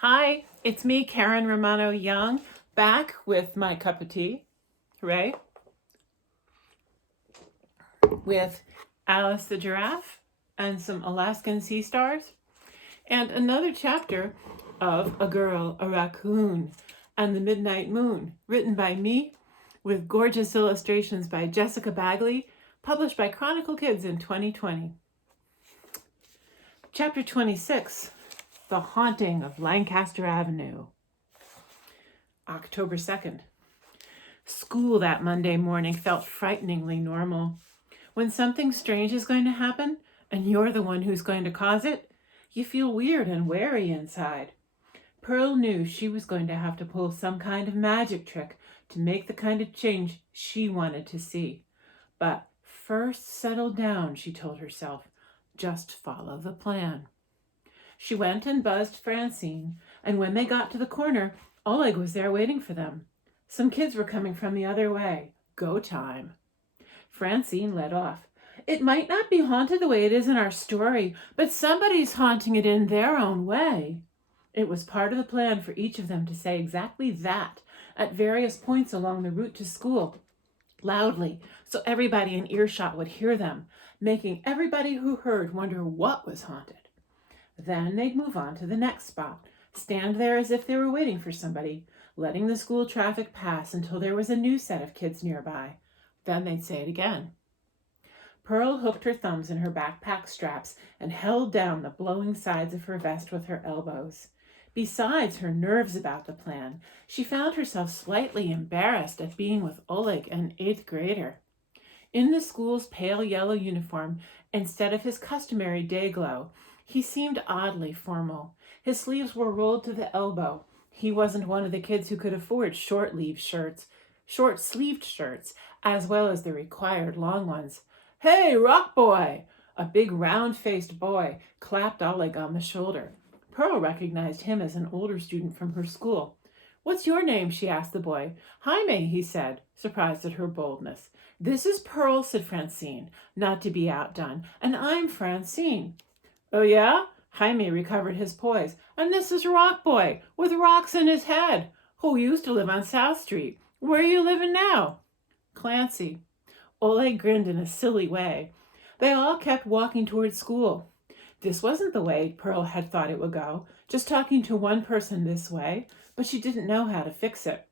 Hi, it's me, Karen Romano Young, back with my cup of tea, hooray, with Alice the Giraffe and some Alaskan sea stars, and another chapter of A Girl, a Raccoon, and the Midnight Moon, written by me, with gorgeous illustrations by Jessixa Bagley, published by Chronicle Kids in 2020. Chapter 26, The Haunting of Lancaster Avenue. October 2nd. School that Monday morning felt frighteningly normal. When something strange is going to happen, and you're the one who's going to cause it, you feel weird and wary inside. Pearl knew she was going to have to pull some kind of magic trick to make the kind of change she wanted to see. But first settle down, she told herself. Just follow the plan. She went and buzzed Francine, and when they got to the corner, Oleg was there waiting for them. Some kids were coming from the other way. Go time. Francine led off. It might not be haunted the way it is in our story, but somebody's haunting it in their own way. It was part of the plan for each of them to say exactly that at various points along the route to school, loudly, so everybody in earshot would hear them, making everybody who heard wonder what was haunted. Then they'd move on to the next spot, stand there as if they were waiting for somebody, letting the school traffic pass until there was a new set of kids nearby. Then they'd say it again. Pearl hooked her thumbs in her backpack straps and held down the blowing sides of her vest with her elbows. Besides her nerves about the plan, she found herself slightly embarrassed at being with Oleg, an 8th grader. In the school's pale yellow uniform, instead of his customary day glow, he seemed oddly formal. His sleeves were rolled to the elbow. He wasn't one of the kids who could afford short-sleeved shirts, as well as the required long ones. Hey, rock boy! A big round-faced boy clapped Oleg on the shoulder. Pearl recognized him as an older student from her school. What's your name? She asked the boy. Jaime, he said, surprised at her boldness. This is Pearl, said Francine, not to be outdone, and I'm Francine. Oh, yeah? Jaime recovered his poise. And this is Rock Boy, with rocks in his head, who used to live on South Street. Where are you living now? Clancy. Oleg grinned in a silly way. They all kept walking toward school. This wasn't the way Pearl had thought it would go, just talking to one person this way, but she didn't know how to fix it.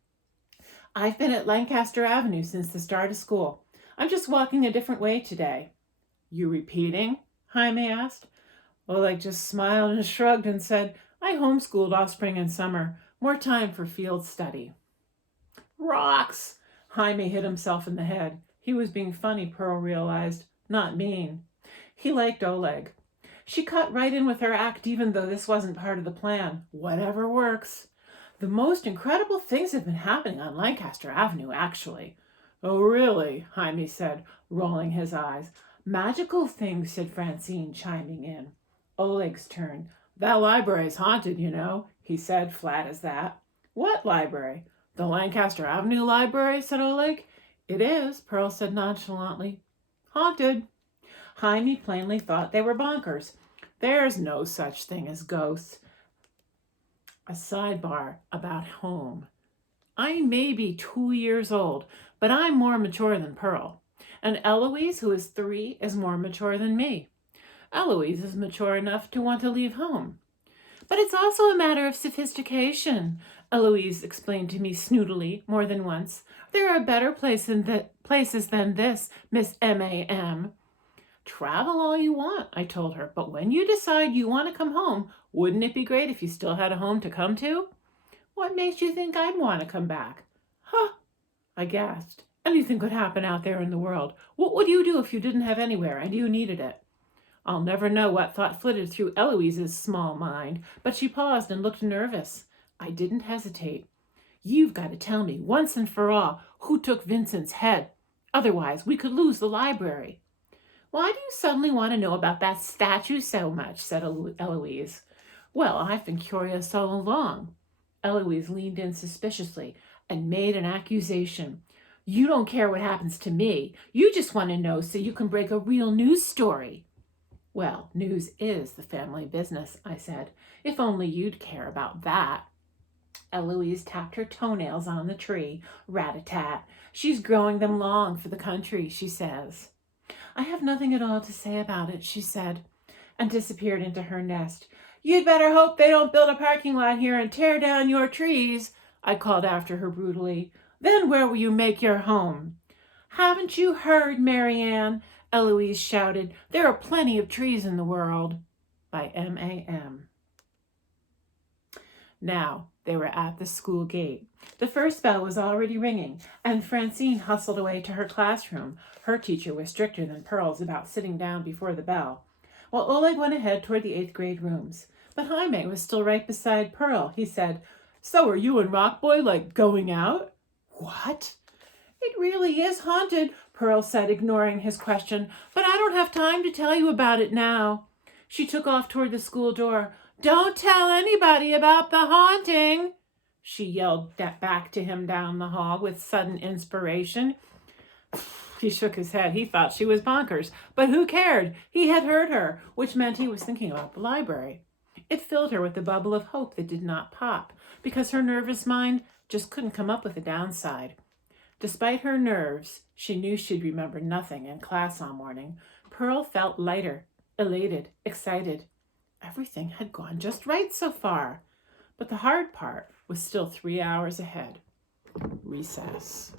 I've been at Lancaster Avenue since the start of school. I'm just walking a different way today. You repeating? Jaime asked. Oleg just smiled and shrugged and said, I homeschooled all spring and summer. More time for field study. Rocks! Jaime hit himself in the head. He was being funny, Pearl realized, not mean. He liked Oleg. She cut right in with her act even though this wasn't part of the plan. Whatever works. The most incredible things have been happening on Lancaster Avenue, actually. Oh, really? Jaime said, rolling his eyes. Magical things, said Francine, chiming in. Oleg's turn. That library's haunted, you know, he said, flat as that. What library? The Lancaster Avenue Library, said Oleg. It is, Pearl said nonchalantly. Haunted. Jaime plainly thought they were bonkers. There's no such thing as ghosts. A sidebar about home. I may be 2 years old, but I'm more mature than Pearl. And Eloise, who is 3, is more mature than me. Eloise is mature enough to want to leave home. But it's also a matter of sophistication, Eloise explained to me snootily more than once. There are better places than this, Miss M.A.M. Travel all you want, I told her, but when you decide you want to come home, wouldn't it be great if you still had a home to come to? What makes you think I'd want to come back? Huh, I gasped. Anything could happen out there in the world. What would you do if you didn't have anywhere and you needed it? I'll never know what thought flitted through Eloise's small mind, but she paused and looked nervous. I didn't hesitate. You've got to tell me once and for all who took Vincent's head. Otherwise, we could lose the library. Why do you suddenly want to know about that statue so much? Said Eloise. Well, I've been curious all along. Eloise leaned in suspiciously and made an accusation. You don't care what happens to me. You just want to know so you can break a real news story. Well, news is the family business, I said. If only you'd care about that. Eloise tapped her toenails on the tree. Rat-a-tat. She's growing them long for the country, she says. I have nothing at all to say about it, she said, and disappeared into her nest. You'd better hope they don't build a parking lot here and tear down your trees, I called after her brutally. Then where will you make your home? Haven't you heard, Marianne? Eloise shouted. There are plenty of trees in the world. By M.A.M. Now they were at the school gate. The first bell was already ringing, and Francine hustled away to her classroom. Her teacher was stricter than pearls about sitting down before the bell, while Oleg went ahead toward the 8th grade rooms. But Jaime was still right beside Pearl. He said, So are you and Rockboy, going out? What? It really is haunted, Pearl said, ignoring his question, but I don't have time to tell you about it now. She took off toward the school door. Don't tell anybody about the haunting, she yelled back to him down the hall with sudden inspiration. He shook his head. He thought she was bonkers, but who cared? He had heard her, which meant he was thinking about the library. It filled her with a bubble of hope that did not pop, because her nervous mind just couldn't come up with a downside. Despite her nerves, she knew she'd remember nothing in class all morning. Pearl felt lighter, elated, excited. Everything had gone just right so far. But the hard part was still 3 hours ahead. Recess.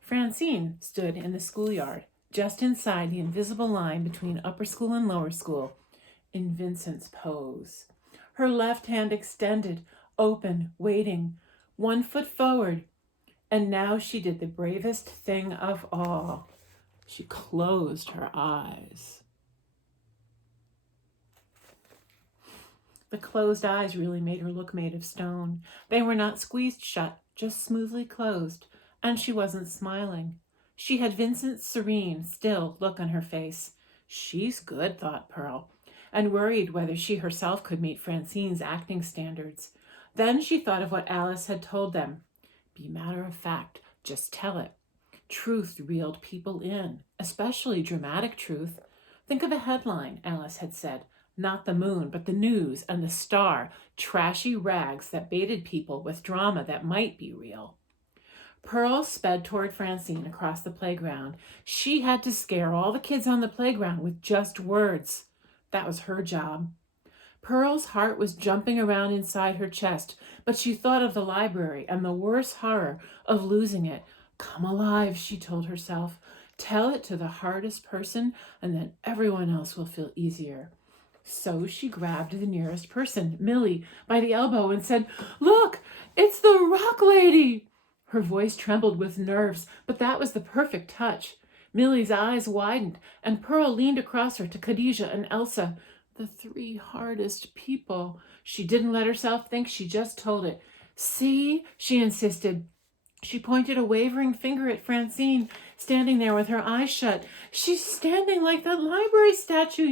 Francine stood in the schoolyard, just inside the invisible line between upper school and lower school, in Vincent's pose. Her left hand extended, open, waiting, 1 foot forward. And now she did the bravest thing of all. She closed her eyes. The closed eyes really made her look made of stone. They were not squeezed shut, just smoothly closed, and she wasn't smiling. She had Vincent's serene, still look on her face. She's good, thought Pearl, and worried whether she herself could meet Francine's acting standards. Then she thought of what Alice had told them. Be matter of fact, just tell it. Truth reeled people in, especially dramatic truth. Think of a headline, Alice had said. Not the moon, but the news and the star, trashy rags that baited people with drama that might be real. Pearl sped toward Francine across the playground. She had to scare all the kids on the playground with just words. That was her job. Pearl's heart was jumping around inside her chest, but she thought of the library and the worse horror of losing it. Come alive, she told herself. Tell it to the hardest person, and then everyone else will feel easier. So she grabbed the nearest person, Millie, by the elbow and said, Look, it's the Rock Lady! Her voice trembled with nerves, but that was the perfect touch. Millie's eyes widened, and Pearl leaned across her to Khadijah and Elsa. The 3 hardest people. She didn't let herself think, she just told it. See, she insisted. She pointed a wavering finger at Francine, standing there with her eyes shut. She's standing like that library statue,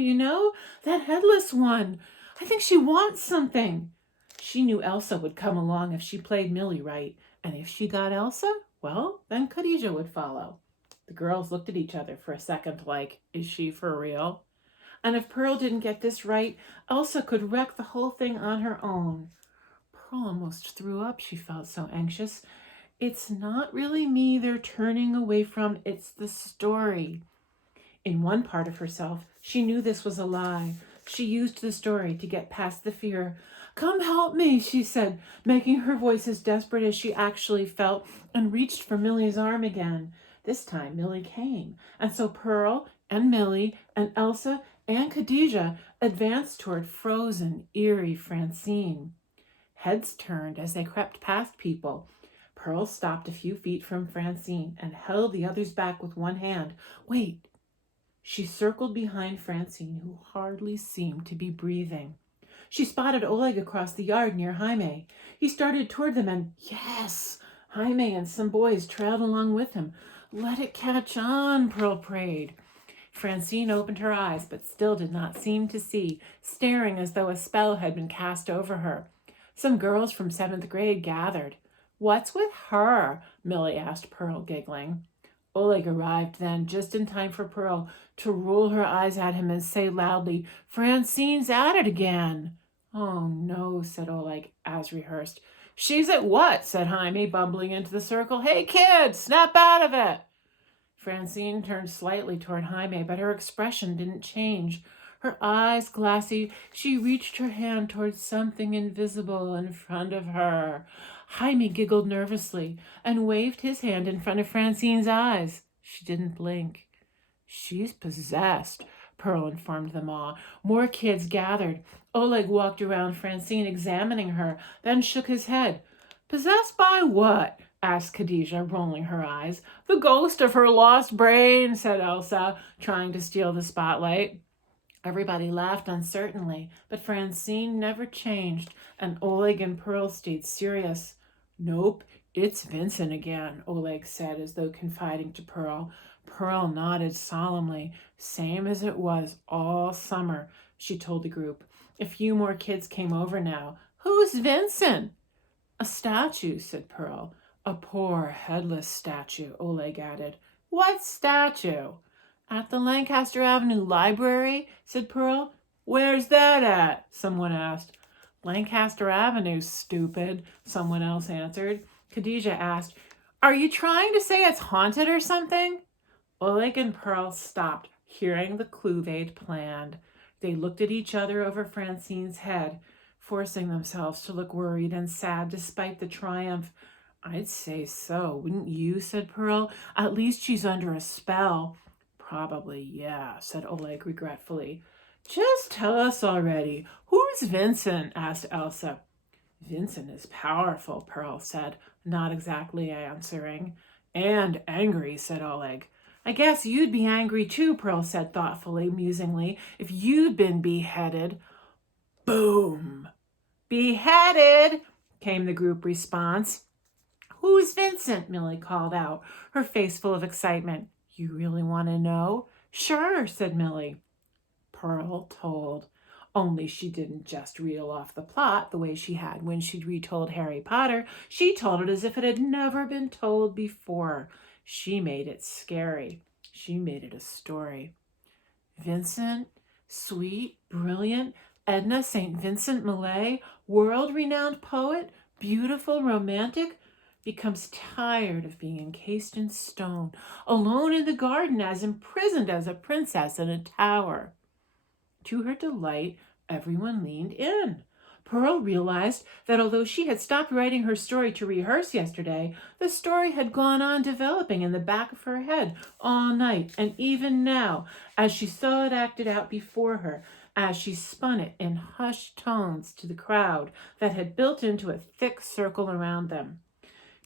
that headless one. I think she wants something. She knew Elsa would come along if she played Millie right, and if she got Elsa, well, then Khadijah would follow. The girls looked at each other for a second like, is she for real? And if Pearl didn't get this right, Elsa could wreck the whole thing on her own. Pearl almost threw up. She felt so anxious. It's not really me they're turning away from. It's the story. In one part of herself, she knew this was a lie. She used the story to get past the fear. Come help me, she said, making her voice as desperate as she actually felt, and reached for Millie's arm again. This time Millie came, and so Pearl and Millie and Elsa and Khadijah advanced toward frozen, eerie Francine. Heads turned as they crept past people. Pearl stopped a few feet from Francine and held the others back with one hand. Wait. She circled behind Francine, who hardly seemed to be breathing. She spotted Oleg across the yard near Jaime. He started toward them and, yes, Jaime and some boys trailed along with him. Let it catch on, Pearl prayed. Francine opened her eyes, but still did not seem to see, staring as though a spell had been cast over her. Some girls from 7th grade gathered. What's with her? Millie asked Pearl, giggling. Oleg arrived then, just in time for Pearl to roll her eyes at him and say loudly, "Francine's at it again." "Oh, no," said Oleg, as rehearsed. "She's at what?" said Jaime, bumbling into the circle. "Hey, kid, snap out of it." Francine turned slightly toward Jaime, but her expression didn't change. Her eyes glassy, she reached her hand toward something invisible in front of her. Jaime giggled nervously and waved his hand in front of Francine's eyes. She didn't blink. "She's possessed," Pearl informed them all. More kids gathered. Oleg walked around Francine, examining her, then shook his head. "Possessed by what?" asked Khadijah, rolling her eyes. "The ghost of her lost brain," said Elsa, trying to steal the spotlight. Everybody laughed uncertainly, but Francine never changed, and Oleg and Pearl stayed serious. "Nope, it's Vincent again," Oleg said, as though confiding to Pearl. Pearl nodded solemnly. "Same as it was all summer," she told the group. A few more kids came over now. "Who's Vincent?" "A statue," said Pearl. "A poor, headless statue," Oleg added. "What statue?" "At the Lancaster Avenue Library," said Pearl. "Where's that at?" someone asked. "Lancaster Avenue, stupid," someone else answered. Khadijah asked, "Are you trying to say it's haunted or something?" Oleg and Pearl stopped, hearing the clue they'd planned. They looked at each other over Francine's head, forcing themselves to look worried and sad despite the triumph. "I'd say so, wouldn't you?" said Pearl. "At least she's under a spell." "Probably, yeah," said Oleg regretfully. "Just tell us already. Who's Vincent?" asked Elsa. "Vincent is powerful," Pearl said, not exactly answering. "And angry," said Oleg. "I guess you'd be angry too," Pearl said thoughtfully, musingly, "if you'd been beheaded." Boom! "Beheaded!" came the group response. "Who's Vincent?" Millie called out, her face full of excitement. "You really want to know?" "Sure," said Millie. Pearl told. Only she didn't just reel off the plot the way she had when she'd retold Harry Potter. She told it as if it had never been told before. She made it scary. She made it a story. Vincent, sweet, brilliant, Edna St. Vincent Millay, world-renowned poet, beautiful, romantic, becomes tired of being encased in stone, alone in the garden, as imprisoned as a princess in a tower. To her delight, everyone leaned in. Pearl realized that although she had stopped writing her story to rehearse yesterday, the story had gone on developing in the back of her head all night, and even now, as she saw it acted out before her, as she spun it in hushed tones to the crowd that had built into a thick circle around them.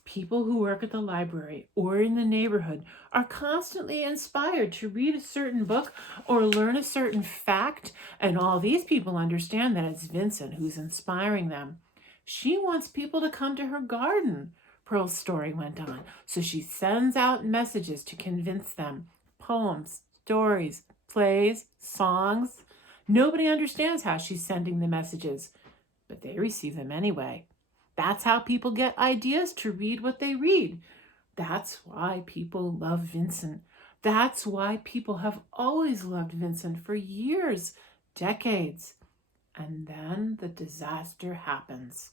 People who work at the library or in the neighborhood are constantly inspired to read a certain book or learn a certain fact, and all these people understand that it's Vincent who's inspiring them. She wants people to come to her garden, Pearl's story went on, so she sends out messages to convince them. Poems, stories, plays, songs. Nobody understands how she's sending the messages, but they receive them anyway. That's how people get ideas to read what they read. That's why people love Vincent. That's why people have always loved Vincent for years, decades. And then the disaster happens.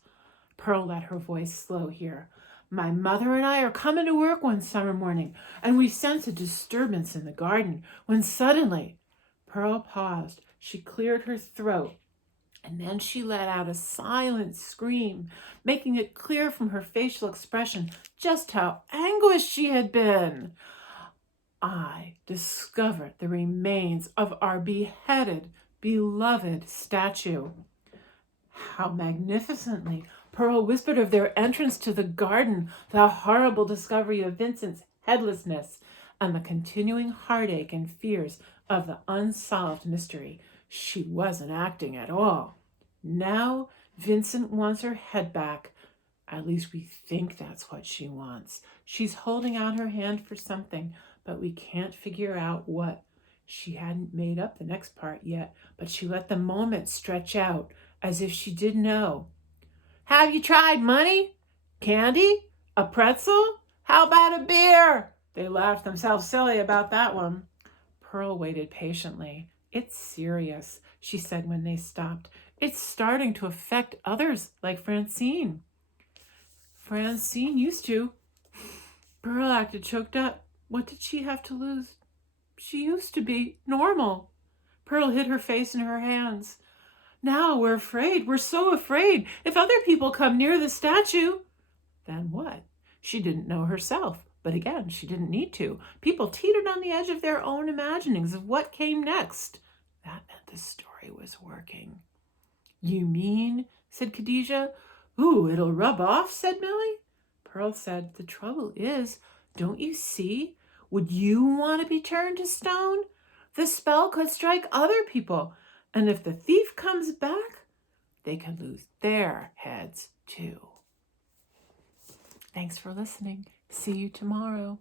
Pearl let her voice slow here. "My mother and I are coming to work one summer morning, and we sense a disturbance in the garden, when suddenly—" Pearl paused. She cleared her throat. And then she let out a silent scream, making it clear from her facial expression just how anguished she had been. "I discovered the remains of our beheaded, beloved statue." How magnificently Pearl whispered of their entrance to the garden, the horrible discovery of Vincent's headlessness, and the continuing heartache and fears of the unsolved mystery. She wasn't acting at all. Now Vincent wants her head back. At least we think that's what she wants. She's holding out her hand for something, but we can't figure out what. She hadn't made up the next part yet, but she let the moment stretch out as if she did know. "Have you tried money? Candy? A pretzel? How about a beer?" They laughed themselves silly about that one. Pearl waited patiently. It's serious, she said when they stopped. It's starting to affect others, like Francine. Francine used to. Pearl acted choked up. What did she have to lose? She used to be normal. Pearl hid her face in her hands. Now we're afraid. We're so afraid. If other people come near the statue. Then what? She didn't know herself. But again, she didn't need to. People teetered on the edge of their own imaginings of what came next. That meant the story was working. You mean, said Khadijah. Ooh, it'll rub off, said Millie. Pearl said, the trouble is, don't you see? Would you want to be turned to stone? The spell could strike other people. And if the thief comes back, they could lose their heads too. Thanks for listening. See you tomorrow.